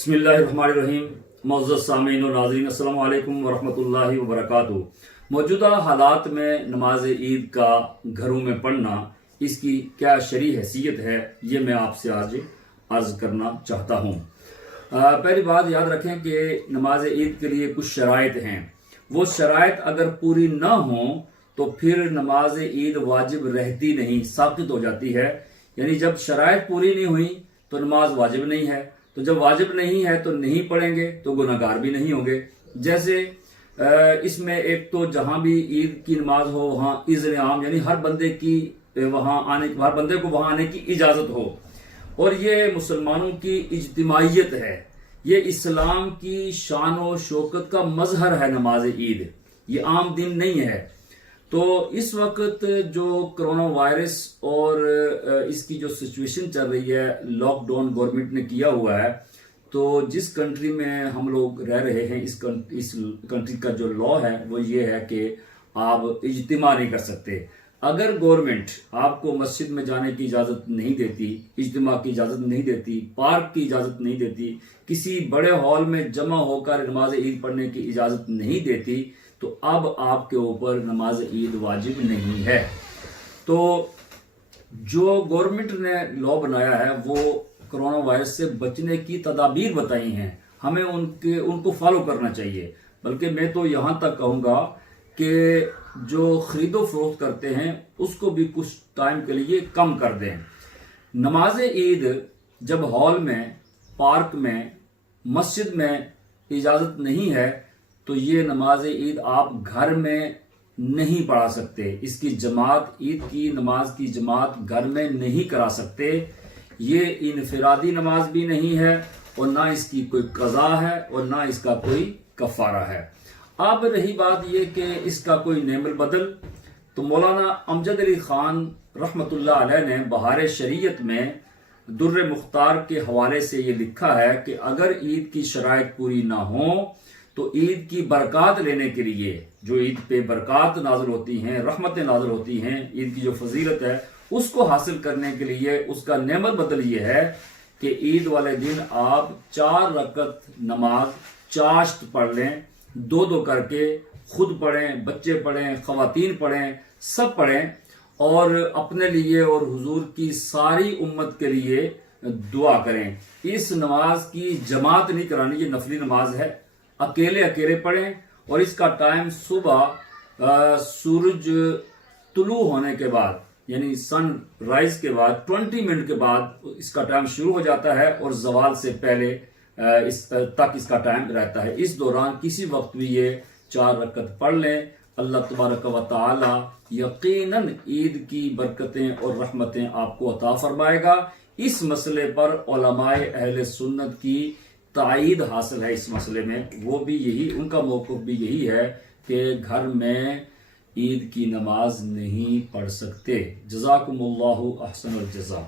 بسم اللہ الرحمن الرحیم۔ معزز سامعین و ناظرین، السلام علیکم ورحمۃ اللہ وبرکاتہ۔ موجودہ حالات میں نماز عید کا گھروں میں پڑھنا، اس کی کیا شرعی حیثیت ہے، یہ میں آپ سے آج عرض کرنا چاہتا ہوں۔ پہلی بات یاد رکھیں کہ نماز عید کے لیے کچھ شرائط ہیں۔ وہ شرائط اگر پوری نہ ہوں تو پھر نماز عید واجب رہتی نہیں، ساقط ہو جاتی ہے۔ یعنی جب شرائط پوری نہیں ہوئی تو نماز واجب نہیں ہے، تو جب واجب نہیں ہے تو نہیں پڑھیں گے تو گناہگار بھی نہیں ہوں گے۔ جیسے اس میں ایک تو جہاں بھی عید کی نماز ہو وہاں اذن عام، یعنی ہر بندے کو وہاں آنے کی اجازت ہو، اور یہ مسلمانوں کی اجتماعیت ہے، یہ اسلام کی شان و شوکت کا مظہر ہے۔ نماز عید یہ عام دن نہیں ہے۔ تو اس وقت جو کرونا وائرس اور اس کی جو سچویشن چل رہی ہے، لاک ڈاؤن گورنمنٹ نے کیا ہوا ہے، تو جس کنٹری میں ہم لوگ رہ رہے ہیں، اس کنٹری کا جو لا ہے وہ یہ ہے کہ آپ اجتماع نہیں کر سکتے۔ اگر گورنمنٹ آپ کو مسجد میں جانے کی اجازت نہیں دیتی، اجتماع کی اجازت نہیں دیتی، پارک کی اجازت نہیں دیتی، کسی بڑے ہال میں جمع ہو کر نماز عید پڑھنے کی اجازت نہیں دیتی، تو اب آپ کے اوپر نماز عید واجب نہیں ہے۔ تو جو گورنمنٹ نے لا بنایا ہے وہ کرونا وائرس سے بچنے کی تدابیر بتائی ہیں، ہمیں ان کو فالو کرنا چاہیے۔ بلکہ میں تو یہاں تک کہوں گا کہ جو خرید و فروخت کرتے ہیں اس کو بھی کچھ ٹائم کے لیے کم کر دیں۔ نماز عید جب ہال میں، پارک میں، مسجد میں اجازت نہیں ہے تو یہ نماز عید آپ گھر میں نہیں پڑھا سکتے۔ اس کی جماعت، عید کی نماز کی جماعت گھر میں نہیں کرا سکتے۔ یہ انفرادی نماز بھی نہیں ہے، اور نہ اس کی کوئی قضا ہے اور نہ اس کا کوئی کفارہ ہے۔ اب رہی بات یہ کہ اس کا کوئی نعم البدل، تو مولانا امجد علی خان رحمۃ اللہ علیہ نے بہار شریعت میں در مختار کے حوالے سے یہ لکھا ہے کہ اگر عید کی شرائط پوری نہ ہوں تو عید کی برکات لینے کے لیے، جو عید پہ برکات نازل ہوتی ہیں، رحمتیں نازل ہوتی ہیں، عید کی جو فضیلت ہے اس کو حاصل کرنے کے لیے اس کا نعمت بدل یہ ہے کہ عید والے دن آپ 4 رکعت نماز چاشت پڑھ لیں، 2 کر کے، خود پڑھیں، بچے پڑھیں، خواتین پڑھیں، سب پڑھیں، اور اپنے لیے اور حضور کی ساری امت کے لیے دعا کریں۔ اس نماز کی جماعت نہیں کرانی، یہ نفلی نماز ہے، اکیلے پڑھیں، اور اس کا ٹائم صبح سورج طلوع ہونے کے بعد، یعنی سن رائز کے بعد 20 منٹ کے بعد اس کا ٹائم شروع ہو جاتا ہے، اور زوال سے پہلے تک اس کا ٹائم رہتا ہے۔ اس دوران کسی وقت بھی یہ 4 رکعت پڑھ لیں، اللہ تبارک و تعالی یقیناً عید کی برکتیں اور رحمتیں آپ کو عطا فرمائے گا۔ اس مسئلے پر علماء اہل سنت کی تائید حاصل ہے۔ اس مسئلے میں وہ بھی یہی، ان کا موقف بھی یہی ہے کہ گھر میں عید کی نماز نہیں پڑھ سکتے۔ جزاکم اللہ احسن الجزا۔